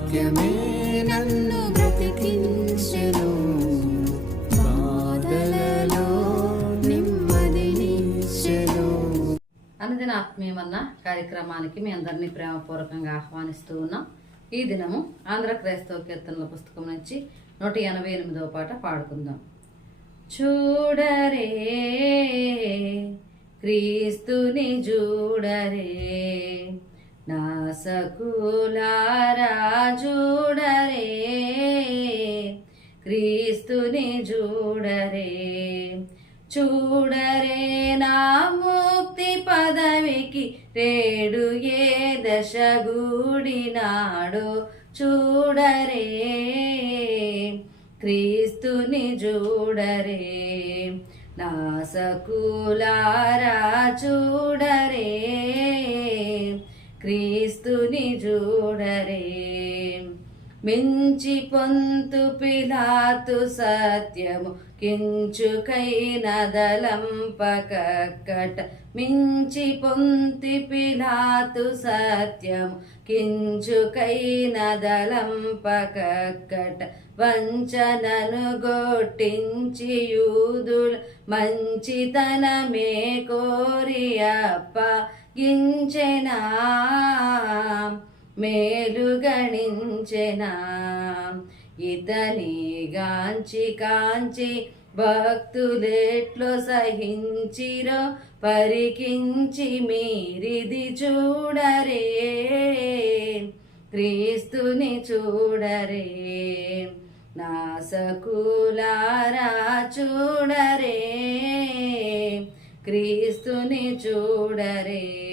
వాక్యమే నన్ను బ్రతికించెను బాధలలో నెమ్మదినిచ్చెను అనుదిన ఆత్మీయమన్న కార్యక్రమానికి మీ అందరినీ ప్రేమపూర్వకంగా ఆహ్వానిస్తూ ఉన్నాం. ఈ దినము ఆంధ్ర క్రైస్తవ కీర్తనల పుస్తకం నుంచి నూట ఎనభై ఎనిమిదవ పాట పాడుకుందాం. చూడరే క్రీస్తుని చూడరే నా చూడరే క్రీస్తుని చూడరే చూడరే నా ముక్తి పదవికి రేడు ఏ దశ గూడినాడో చూడరే. క్రీస్తుని చూడరే నా సకులారా చూడరే క్రీస్తుని చూడరే. మించి పొంతు పిలాతు సత్యము కించుకైనదలంపకక్కట మించి పొంతి పిలాతు సత్యము కించుకైనదలంపకక్కట వంచనను గొట్టించి యూదుల మంచితనమే కోరియప్ప కించెనా మేలుగణించెనా మేలు గణించెనా ఇతని గాంచి కాంచి భక్తులెట్లో సహించిరో పరికించి మీరిది చూడరే క్రీస్తుని చూడరే నా సకులారా చూడరే క్రీస్తుని చూడరే.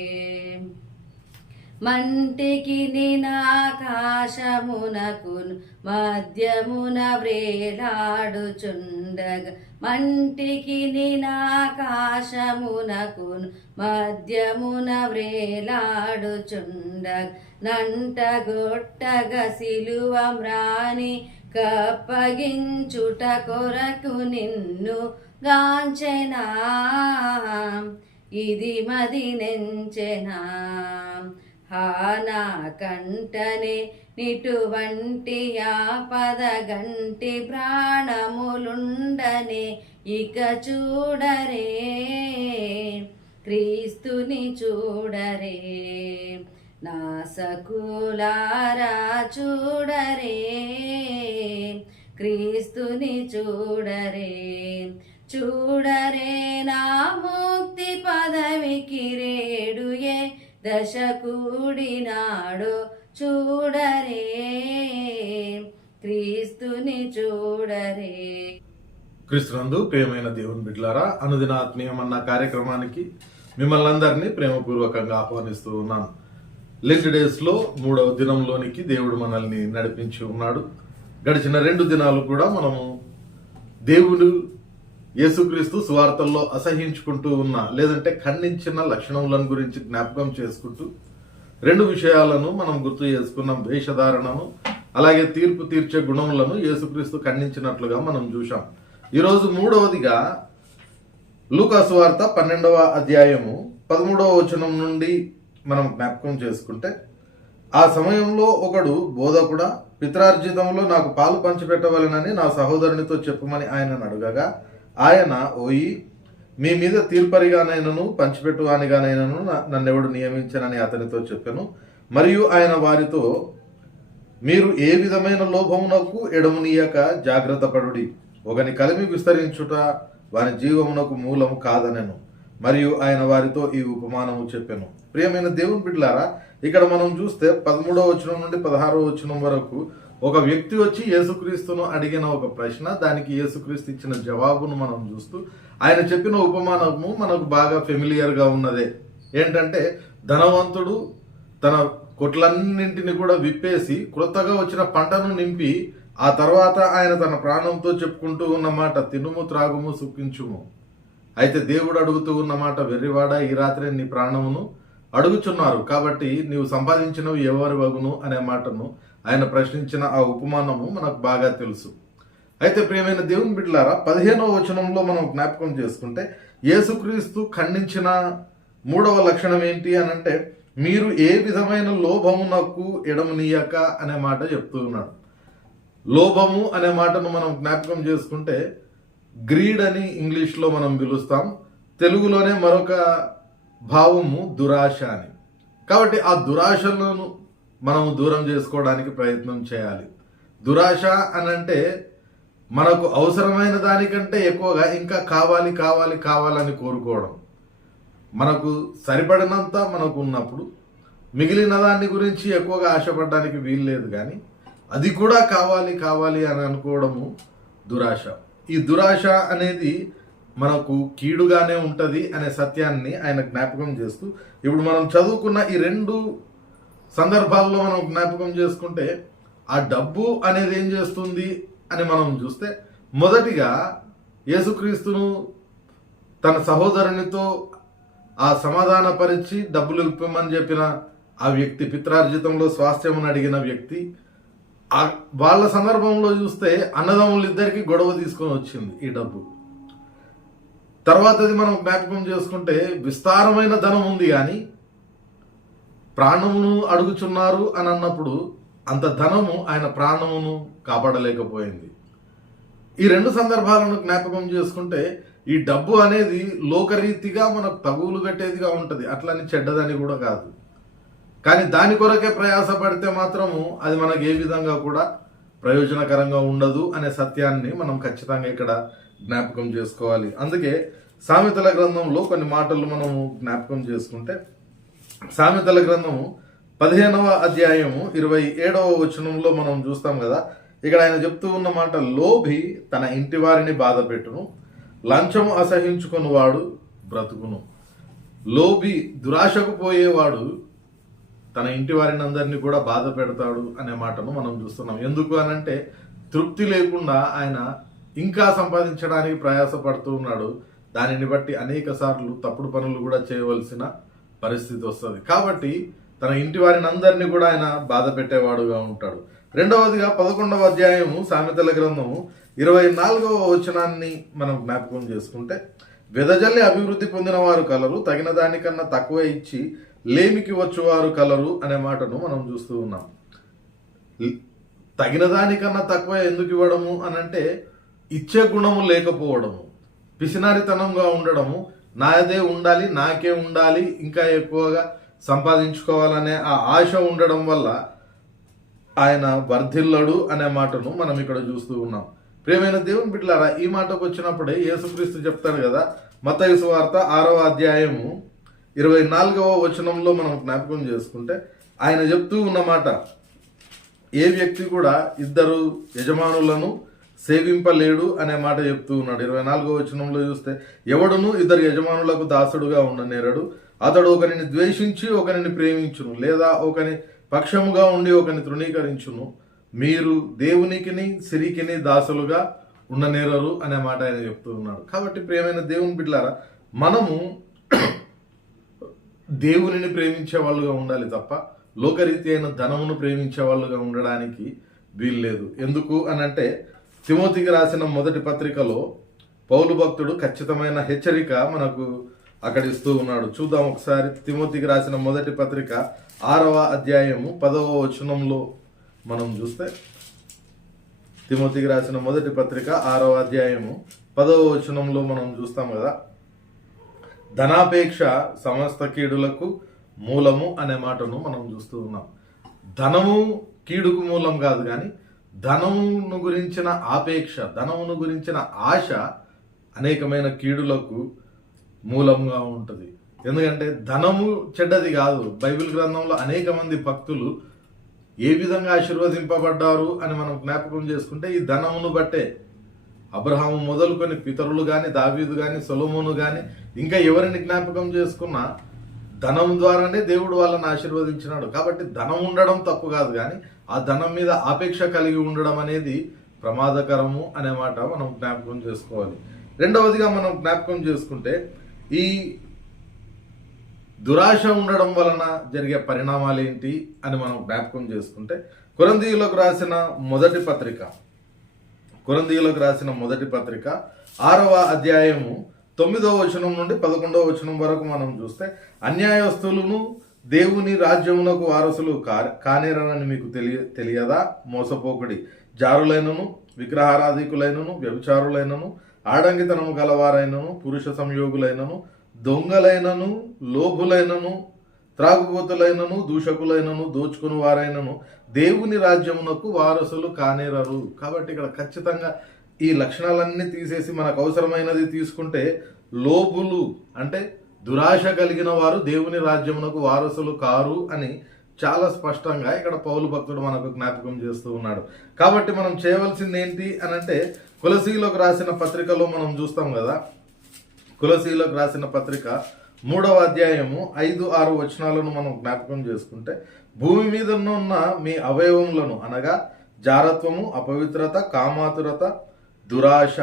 మంటికి నినాకాశమునకు మధ్యమున వ్రేలాడుచుండగ మంటికి నినాకాశమునకు మధ్యమున వ్రేలాడుచుండగ నంటగొట్టగ సిలువ మ్రాని కప్పగించుట కొరకు నిన్ను గాంచెనా. ఇది మది నెంచెనా. హానా కంటనే నిటువంటి ఆపద గంటి ప్రాణములుండనే ఇక చూడరే. క్రీస్తుని చూడరే. నా సకులారా చూడరే. క్రీస్తుని చూడరే. చూడరే నా ముక్తి పదవికి రేడు దశ కూడినాడో చూడరే. క్రీస్తుని చూడరే. క్రీస్తునందు ప్రియమైన దేవుని బిడ్లారా అనుదిన ఆత్మీయమన్న కార్యక్రమానికి మిమ్మల్ని అందరినీ ప్రేమపూర్వకంగా ఆహ్వానిస్తూ ఉన్నాను. లెంట్ డేస్లో మూడవ దినంలోనికి దేవుడు మనల్ని నడిపించి ఉన్నాడు. గడిచిన రెండు దినాలు కూడా మనము దేవుడు యేసుక్రీస్తు సువార్తల్లో అసహించుకుంటూ ఉన్న లేదంటే ఖండించిన లక్షణములను గురించి జ్ఞాపకం చేసుకుంటూ రెండు విషయాలను మనం గుర్తు చేసుకున్నాం. వేషధారణను అలాగే తీర్పు తీర్చే గుణములను యేసుక్రీస్తు ఖండించినట్లుగా మనం చూశాం. ఈరోజు మూడవదిగా లూకాసు వార్త పన్నెండవ అధ్యాయము పదమూడవ వచనం నుండి మనం జ్ఞాపకం చేసుకుంటే ఆ సమయంలో ఒకడు బోధకుడా పిత్రార్జితంలో నాకు పాలు పంచిపెట్టవలనని నా సహోదరునితో చెప్పమని ఆయనను అడగగా ఆయన ఓయి మీ మీద తీర్పరిగానైనను పంచిపెట్టువానిగానైనను నన్నెవడు నియమించనని అతనితో చెప్పాను. మరియు ఆయన వారితో మీరు ఏ విధమైన లోభమునకు ఎడమునీయక జాగ్రత్త పడుడి. ఒకని కలిమి విస్తరించుట వాని జీవమునకు మూలము కాదనెను. మరియు ఆయన వారితో ఈ ఉపమానము చెప్పాను. ప్రియమైన దేవుని బిడ్డలారా ఇక్కడ మనం చూస్తే పదమూడవ వచనం నుండి పదహారవ వచనం వరకు ఒక వ్యక్తి వచ్చి యేసుక్రీస్తును అడిగిన ఒక ప్రశ్న దానికి యేసుక్రీస్తు ఇచ్చిన జవాబును మనం చూస్తూ ఆయన చెప్పిన ఉపమానము మనకు బాగా ఫెమిలియర్గా ఉన్నదే. ఏంటంటే ధనవంతుడు తన కొట్లన్నింటిని కూడా విప్పేసి క్రొత్తగా వచ్చిన పంటను నింపి ఆ తర్వాత ఆయన తన ప్రాణంతో చెప్పుకుంటూ ఉన్న మాట తినుము త్రాగుము సుఖించుము. అయితే దేవుడు అడుగుతూ ఉన్న మాట వెర్రివాడ ఈ రాత్రి నీ ప్రాణమును అడుగుచున్నారు కాబట్టి నీవు సంపాదించినవి ఎవరి వగును? అనే మాటను ఆయన ప్రశ్నించిన ఆ ఉపమానము మనకు బాగా తెలుసు. అయితే ప్రియమైన దేవుని బిడ్డలారా పదిహేనవ వచనంలో మనం జ్ఞాపకం చేసుకుంటే యేసుక్రీస్తు ఖండించిన మూడవ లక్షణం ఏంటి అని అంటే మీరు ఏ విధమైన లోభమునకు ఎడమనీయక అనే మాట చెప్తూ ఉన్నాడు. లోభము అనే మాటను మనం జ్ఞాపకం చేసుకుంటే గ్రీడ్ అని ఇంగ్లీష్లో మనం పిలుస్తాం తెలుగులోనే మరొక భావము దురాశ అని. కాబట్టి ఆ దురాశలను మనము దూరం చేసుకోవడానికి ప్రయత్నం చేయాలి. దురాశ అని అంటే మనకు అవసరమైన దానికంటే ఎక్కువగా ఇంకా కావాలి కావాలి కావాలని కోరుకోవడం. మనకు సరిపడినంత మనకు ఉన్నప్పుడు మిగిలిన దాన్ని గురించి ఎక్కువగా ఆశపడడానికి వీల్లేదు కానీ అది కూడా కావాలి కావాలి అని అనుకోవడము దురాశ. ఈ దురాశ అనేది మనకు కీడుగానే ఉంటుంది అనే సత్యాన్ని ఆయన జ్ఞాపకం చేస్తూ ఇప్పుడు మనం చదువుకున్న ఈ రెండు సందర్భాల్లో మనం జ్ఞాపకం చేసుకుంటే ఆ డబ్బు అనేది ఏం చేస్తుంది అని మనం చూస్తే మొదటిగా యేసుక్రీస్తును తన సహోదరునితో ఆ సమాధాన పరిచి డబ్బులు ఇప్పమని చెప్పిన ఆ వ్యక్తి పిత్రార్జితంలో స్వాస్థ్యమని అడిగిన వ్యక్తి ఆ వాళ్ళ సందర్భంలో చూస్తే అన్నదమ్ములు ఇద్దరికి గొడవ తీసుకొని వచ్చింది ఈ డబ్బు. తర్వాతది మనం జ్ఞాపకం చేసుకుంటే విస్తారమైన ధనం ఉంది కానీ ప్రాణమును అడుగుచున్నారు అని అన్నప్పుడు అంత ధనము ఆయన ప్రాణమును కాపాడలేకపోయింది. ఈ రెండు సందర్భాలను జ్ఞాపకం చేసుకుంటే ఈ డబ్బు అనేది లోకరీతిగా మనకు తగులు కట్టేదిగా ఉంటుంది. అట్లని చెడ్డదని కూడా కాదు. కానీ దాని కొరకే ప్రయాసపడితే మాత్రము అది మనకు ఏ విధంగా కూడా ప్రయోజనకరంగా ఉండదు అనే సత్యాన్ని మనం ఖచ్చితంగా ఇక్కడ జ్ఞాపకం చేసుకోవాలి. అందుకే సామెతల గ్రంథంలో కొన్ని మాటలు మనము జ్ఞాపకం చేసుకుంటే సామెతల గ్రంథము పదిహేనవ అధ్యాయము ఇరవై ఏడవ వచనంలో మనం చూస్తాం కదా. ఇక్కడ ఆయన చెప్తూ ఉన్న మాట లోభి తన ఇంటి వారిని బాధ పెట్టును లంచము అసహించుకుని వాడు బ్రతుకును. లోభి దురాశకు పోయేవాడు తన ఇంటి వారిని అందరినీ కూడా బాధ పెడతాడు అనే మాటను మనం చూస్తున్నాం. ఎందుకు అనంటే తృప్తి లేకుండా ఆయన ఇంకా సంపాదించడానికి ప్రయాసపడుతూ ఉన్నాడు. దానిని బట్టి అనేక సార్లు తప్పుడు పనులు కూడా చేయవలసిన పరిస్థితి వస్తుంది. కాబట్టి తన ఇంటి వారిని అందరినీ కూడా ఆయన బాధ పెట్టేవాడుగా ఉంటాడు. రెండవదిగా పదకొండవ అధ్యాయము సామెతల గ్రంథము ఇరవై నాలుగవ వచనాన్ని మనం జ్ఞాపకం చేసుకుంటే వెదజల్లి అభివృద్ధి పొందిన వారు కలరు తగిన దానికన్నా తక్కువ ఇచ్చి లేమికి వచ్చేవారు కలరు అనే మాటను మనం చూస్తూ ఉన్నాం. తగిన దానికన్నా తక్కువ ఎందుకు ఇవ్వడము అని అంటే ఇచ్చే గుణము లేకపోవడము పిసినారితనంగా ఉండడము నాదే ఉండాలి నాకే ఉండాలి ఇంకా ఎక్కువగా సంపాదించుకోవాలనే ఆ ఆశ ఉండడం వల్ల ఆయన వర్ధిల్లడు అనే మాటను మనం ఇక్కడ చూస్తూ ఉన్నాం. ప్రేమైన దేవుని బిడ్డలారా ఈ మాటకు వచ్చినప్పుడే యేసుక్రీస్తు చెప్తాడు కదా మతయుసు వార్త ఆరవ అధ్యాయము ఇరవై నాలుగవ వచనంలో మనం జ్ఞాపకం చేసుకుంటే ఆయన చెప్తూ ఉన్నమాట ఏ వ్యక్తి కూడా ఇద్దరు యజమానులను సేవింపలేడు అనే మాట చెప్తూ ఉన్నాడు. ఇరవై నాలుగో వచనంలో చూస్తే ఎవడును ఇద్దరు యజమానులకు దాసుడుగా ఉండనేరడు. అతడు ఒకరిని ద్వేషించి ఒకరిని ప్రేమించును లేదా ఒకని పక్షముగా ఉండి ఒకరిని తృణీకరించును. మీరు దేవునికిని సిరికిని దాసులుగా ఉండనేరరు అనే మాట ఆయన చెప్తూ ఉన్నాడు. కాబట్టి ప్రియమైన దేవుని బిడ్డలారా మనము దేవునిని ప్రేమించే వాళ్ళుగా ఉండాలి తప్ప లోకరీతి అయిన ధనమును ప్రేమించే వాళ్ళుగా ఉండడానికి వీల్లేదు. ఎందుకు అని అంటే తిమోతికి రాసిన మొదటి పత్రికలో పౌలు భక్తుడు ఖచ్చితమైన హెచ్చరిక మనకు అక్కడ ఇస్తూ ఉన్నాడు. చూద్దాం ఒకసారి తిమోతికి రాసిన మొదటి పత్రిక ఆరవ అధ్యాయము పదవ వచనంలో మనం చూస్తే తిమోతికి రాసిన మొదటి పత్రిక ఆరవ అధ్యాయము పదవ వచనంలో మనం చూస్తాం కదా. ధనాపేక్ష సమస్త కీడులకు మూలము అనే మాటను మనం చూస్తూ ఉన్నాం. ధనము కీడుకు మూలం కాదు కానీ ధనమును గురించిన ఆపేక్ష ధనమును గురించిన ఆశ అనేకమైన కీడులకు మూలంగా ఉంటుంది. ఎందుకంటే ధనము చెడ్డది కాదు. బైబిల్ గ్రంథంలో అనేక మంది భక్తులు ఏ విధంగా ఆశీర్వదింపబడ్డారు అని మనం జ్ఞాపకం చేసుకుంటే ఈ ధనమును బట్టే అబ్రహాము మొదలుకొని పితరులు కానీ దావీదు కానీ సొలమును కానీ ఇంకా ఎవరిని జ్ఞాపకం చేసుకున్నా ధనం ద్వారానే దేవుడు వాళ్ళని ఆశీర్వదించినాడు. కాబట్టి ధనం ఉండడం తప్పు కాదు కానీ ఆ ధనం మీద ఆపేక్ష కలిగి ఉండడం అనేది ప్రమాదకరము అనే మాట మనం జ్ఞాపకం చేసుకోవాలి. రెండవదిగా మనం జ్ఞాపకం చేసుకుంటే ఈ దురాశ ఉండడం వలన జరిగే పరిణామాలు ఏంటి అని మనం జ్ఞాపకం చేసుకుంటే కురందీయులకు రాసిన మొదటి పత్రిక కురందీయులకు రాసిన మొదటి పత్రిక ఆరవ అధ్యాయము తొమ్మిదవ వచనం నుండి పదకొండవ వచనం వరకు మనం చూస్తే అన్యాయస్తులను దేవుని రాజ్యమునకు వారసులు కా- కానేరనని మీకు తెలియ తెలియదా? మోసపోకుడి జారులైనను విగ్రహారాధికులైనను వ్యభిచారులైనను ఆడంగితనము గలవారైనను పురుష సంయోగులైనను దొంగలైనను లోభులైనను త్రాగుబోతులైనను దూషకులైనను దోచుకుని వారైనను దేవుని రాజ్యమునకు వారసులు కానేరరు. కాబట్టి ఇక్కడ ఖచ్చితంగా ఈ లక్షణాలన్నీ తీసేసి మనకు అవసరమైనది తీసుకుంటే లోపులు అంటే దురాశ కలిగిన వారు దేవుని రాజ్యమునకు వారసులు కారు అని చాలా స్పష్టంగా ఇక్కడ పౌలు భక్తుడు మనకు జ్ఞాపకం చేస్తూ ఉన్నాడు. కాబట్టి మనం చేయవలసింది ఏంటి అని అంటే కులసీలోకి రాసిన పత్రికలో మనం చూస్తాం కదా. కులసీలోకి రాసిన పత్రిక మూడవ అధ్యాయము ఐదు ఆరు వచనాలను మనం జ్ఞాపకం చేసుకుంటే భూమి మీద ఉన్న మీ అవయవములను అనగా జారత్వము అపవిత్రత కామాతురత దురాశ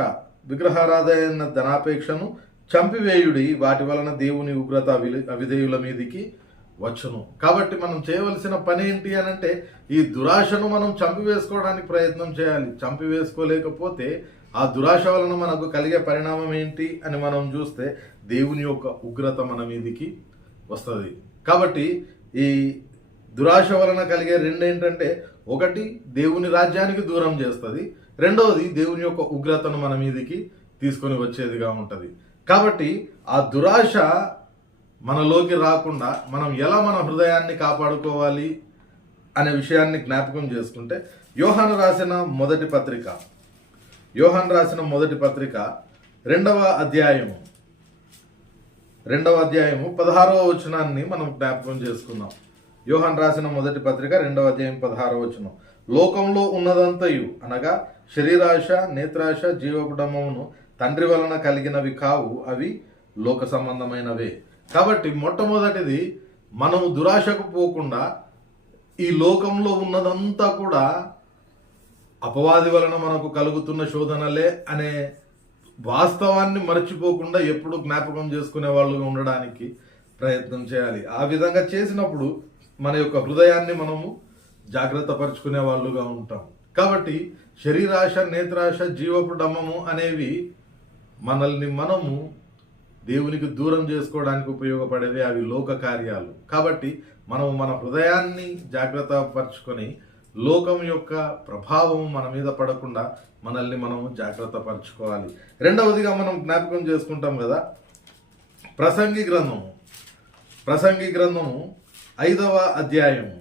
విగ్రహారాధన ధనాపేక్షను చంపివేయుడి వాటి వలన దేవుని ఉగ్రత విలి- అవిధేయుల మీదికి వచ్చును. కాబట్టి మనం చేయవలసిన పని ఏంటి అని అంటే ఈ దురాశను మనం చంపివేసుకోవడానికి ప్రయత్నం చేయాలి. చంపివేసుకోలేకపోతే ఆ దురాశ వలన మనకు కలిగే పరిణామం ఏంటి అని మనం చూస్తే దేవుని యొక్క ఉగ్రత మన మీదికి వస్తుంది. కాబట్టి ఈ దురాశ వలన కలిగే రెండు ఏంటంటే ఒకటి దేవుని రాజ్యానికి దూరం చేస్తుంది. రెండవది దేవుని యొక్క ఉగ్రతను మన మీదికి తీసుకొని వచ్చేదిగా ఉంటుంది. కాబట్టి ఆ దురాశ మనలోకి రాకుండా మనం ఎలా మన హృదయాన్ని కాపాడుకోవాలి అనే విషయాన్ని జ్ఞాపకం చేసుకుంటే యోహాన్ రాసిన మొదటి పత్రిక యోహాన్ రాసిన మొదటి పత్రిక రెండవ అధ్యాయము రెండవ అధ్యాయము పదహారవ వచనాన్ని మనం జ్ఞాపకం చేసుకుందాం. యోహాన్ రాసిన మొదటి పత్రిక రెండవ అధ్యాయం పదహారవ వచనం. లోకంలో ఉన్నదంతయు అనగా శరీరాశ నేత్రాశ జీవకుడమమును తండ్రి వలన కలిగినవి కావు అవి లోక సంబంధమైనవే. కాబట్టి మొట్టమొదటిది మనము దురాశకు పోకుండా ఈ లోకంలో ఉన్నదంతా కూడా అపవాది వలన మనకు కలుగుతున్న శోధనలే అనే వాస్తవాన్ని మర్చిపోకుండా ఎప్పుడు జ్ఞాపకం చేసుకునే వాళ్ళుగా ఉండడానికి ప్రయత్నం చేయాలి. ఆ విధంగా చేసినప్పుడు మన యొక్క హృదయాన్ని మనము జాగ్రత్త పరుచుకునే వాళ్ళుగా ఉంటాం కాబట్టి శరీరాశ నేత్రాశ జీవపు డమ్మము అనేవి మనల్ని మనము దేవునికి దూరం చేసుకోవడానికి ఉపయోగపడేవి అవి లోక కార్యాలు. కాబట్టి మనం మన హృదయాన్ని జాగ్రత్త పరుచుకొని లోకం యొక్క ప్రభావం మన మీద పడకుండా మనల్ని మనం జాగ్రత్త పరచుకోవాలి. రెండవదిగా మనం జ్ఞాపకం చేసుకుంటాం కదా ప్రసంగి గ్రంథము. ప్రసంగి గ్రంథము ఐదవ అధ్యాయము.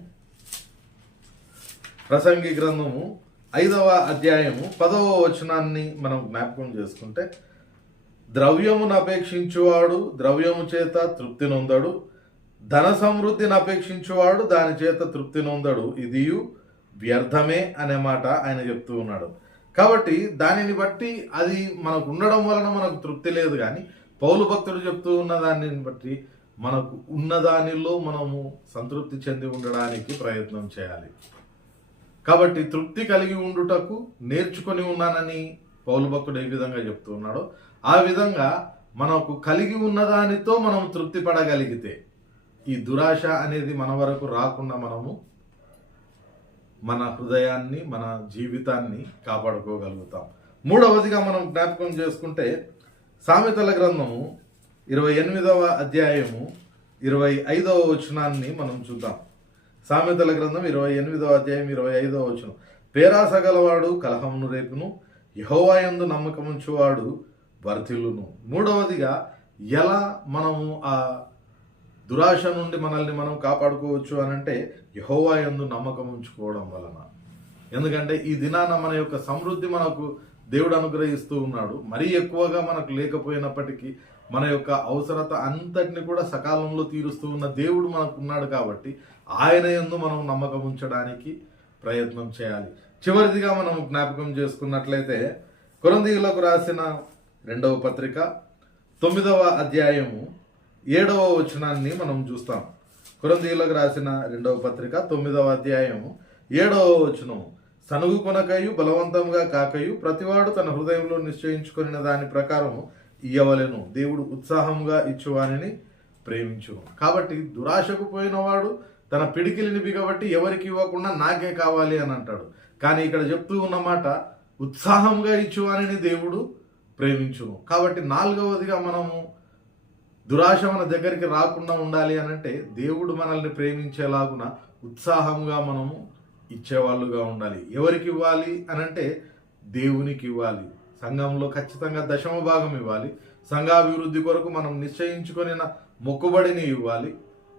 ప్రసంగి గ్రంథము ఐదవ అధ్యాయము పదవ వచనాన్ని మనం జ్ఞాపకం చేసుకుంటే ద్రవ్యమును అపేక్షించువాడు ద్రవ్యము చేత తృప్తి నొందడు. ధన సమృద్ధిని అపేక్షించువాడు దాని చేత తృప్తి నొందడు. ఇది వ్యర్థమే అనే మాట ఆయన చెప్తూ ఉన్నాడు. కాబట్టి దానిని బట్టి అది మనకు ఉండడం వలన మనకు తృప్తి లేదు కానీ పౌలు భక్తుడు చెప్తూ ఉన్న దానిని బట్టి మనకు ఉన్న దానిలో మనము సంతృప్తి చెంది ఉండడానికి ప్రయత్నం చేయాలి. కాబట్టి తృప్తి కలిగి ఉండుటకు నేర్చుకొని ఉన్నానని పౌలు భక్తుడు ఏ విధంగా చెప్తూ ఉన్నాడో ఆ విధంగా మనకు కలిగి ఉన్న దానితో మనం తృప్తి పడగలిగితే ఈ దురాశ అనేది మన వరకు రాకుండా మనము మన హృదయాన్ని మన జీవితాన్ని కాపాడుకోగలుగుతాం. మూడవదిగా మనం జ్ఞాపకం చేసుకుంటే సామెతల గ్రంథము ఇరవై ఎనిమిదవ అధ్యాయము ఇరవై ఐదవ వచనాన్ని మనం చూద్దాం. సామెతల గ్రంథం ఇరవై ఎనిమిదవ అధ్యాయం ఇరవై ఐదవ వచనం. పేరాసగలవాడు కలహమును రేపును యహోవాయందు నమ్మకముంచువాడు వర్ధిల్లును మూడవదిగా ఎలా మనము ఆ దురాశ నుండి మనల్ని మనం కాపాడుకోవచ్చు అని అంటే యహోవా యందు నమ్మకం ఉంచుకోవడం వలన. ఎందుకంటే ఈ దినాన మన యొక్క సమృద్ధి మనకు దేవుడు అనుగ్రహిస్తూ ఉన్నాడు. మరీ ఎక్కువగా మనకు లేకపోయినప్పటికీ మన యొక్క అవసరత అంతటిని కూడా సకాలంలో తీరుస్తూ ఉన్న దేవుడు మనకు ఉన్నాడు కాబట్టి ఆయన యందు మనం నమ్మకం ఉంచడానికి ప్రయత్నం చేయాలి. చివరిదిగా మనం జ్ఞాపకం చేసుకున్నట్లయితే కొరందీలకు రాసిన రెండవ పత్రిక తొమ్మిదవ అధ్యాయము ఏడవ వచనాన్ని మనం చూస్తాం. కురందీలకు రాసిన రెండవ పత్రిక తొమ్మిదవ అధ్యాయము ఏడవ వచనం. సనుగు కొనకయు బలవంతంగా కాకయు ప్రతివాడు తన హృదయంలో నిశ్చయించుకున్న దాని ప్రకారం ఇయ్యవలను. దేవుడు ఉత్సాహంగా ఇచ్చువానిని ప్రేమించు కాబట్టి దురాశకు పోయినవాడు తన పిడికిలిని బిగబట్టి ఎవరికి ఇవ్వకుండా నాకే కావాలి అని అంటాడు. కానీ ఇక్కడ చెప్తూ ఉన్నమాట ఉత్సాహంగా ఇచ్చువానిని దేవుడు ప్రేమించును కాబట్టి నాలుగవదిగా మనము దురాశ మన దగ్గరికి రాకుండా ఉండాలి అని అంటే దేవుడు మనల్ని ప్రేమించేలాగున ఉత్సాహంగా మనము ఇచ్చేవాళ్ళుగా ఉండాలి. ఎవరికి ఇవ్వాలి అని అంటే దేవునికి ఇవ్వాలి. సంఘంలో ఖచ్చితంగా దశమ భాగం ఇవ్వాలి. సంఘాభివృద్ధి కొరకు మనం నిశ్చయించుకొని మొక్కుబడిని ఇవ్వాలి.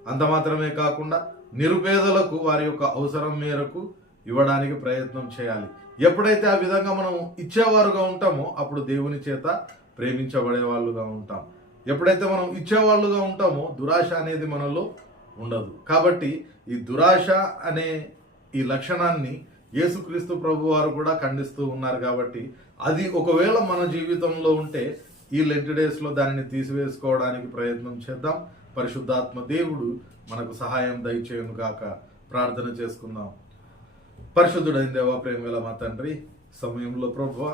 అంత మాత్రమే కాకుండా నిరుపేదలకు వారి యొక్క అవసరం మేరకు ఇవ్వడానికి ప్రయత్నం చేయాలి. ఎప్పుడైతే ఆ విధంగా మనం ఇచ్చేవారుగా ఉంటామో అప్పుడు దేవుని చేత ప్రేమించబడే వాళ్ళుగా ఉంటాం. ఎప్పుడైతే మనం ఇచ్చేవాళ్ళుగా ఉంటామో దురాశ అనేది మనలో ఉండదు. కాబట్టి ఈ దురాశ అనే ఈ లక్షణాన్ని యేసుక్రీస్తు ప్రభు వారు కూడా ఖండిస్తూ ఉన్నారు కాబట్టి అది ఒకవేళ మన జీవితంలో ఉంటే ఈ లెంట్ డేస్లో దానిని తీసివేసుకోవడానికి ప్రయత్నం చేద్దాం. పరిశుద్ధాత్మ దేవుడు మనకు సహాయం దయచేయను కాక ప్రార్థన చేసుకుందాం. పరిశుద్ధుడైన దేవా ప్రేమల మా తండ్రి సమయంలో ప్రభువ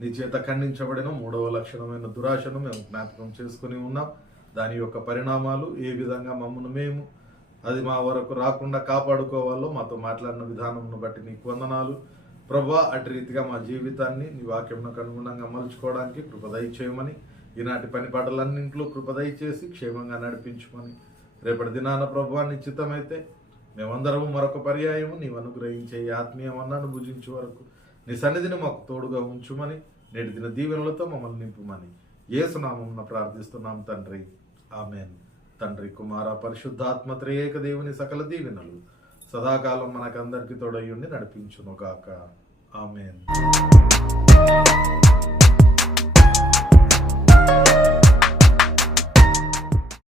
నీ చేత ఖండించబడిన మూడవ లక్షణమైన దురాశను మేము జ్ఞాపకం చేసుకుని ఉన్నాం. దాని యొక్క పరిణామాలు ఏ విధంగా మమ్మను మేము అది మా వరకు రాకుండా కాపాడుకోవాలో మాతో మాట్లాడిన విధానంను బట్టి నీకు వందనాలు. ప్రభా అటు రీతిగా మా జీవితాన్ని నీ వాక్యంకు అనుగుణంగా మలుచుకోవడానికి కృపదయ చేయమని ఈనాటి పని పాటలన్నింటిలో కృపదయ చేసి క్షేమంగా నడిపించమని. రేపటి దినాన ప్రభా నిశ్చితమైతే మేమందరము మరొక పర్యాయము నీవు అనుగ్రహించే ఆత్మీయ మన్నాను భుజించే వరకు. నీ సన్నిధిని మాకు తోడుగా ఉంచుమని నేటి దిన దీవెనలతో మమ్మల్ని నింపుమని ఏసునామం ప్రార్థిస్తున్నాం తండ్రి. ఆమెన్. తండ్రి కుమార పరిశుద్ధాత్మ త్రియేక దేవుని సకల దీవెనలు సదాకాలం మనకందరికీ తోడయ్యుండి నడిపించును గాక ఆమెన్.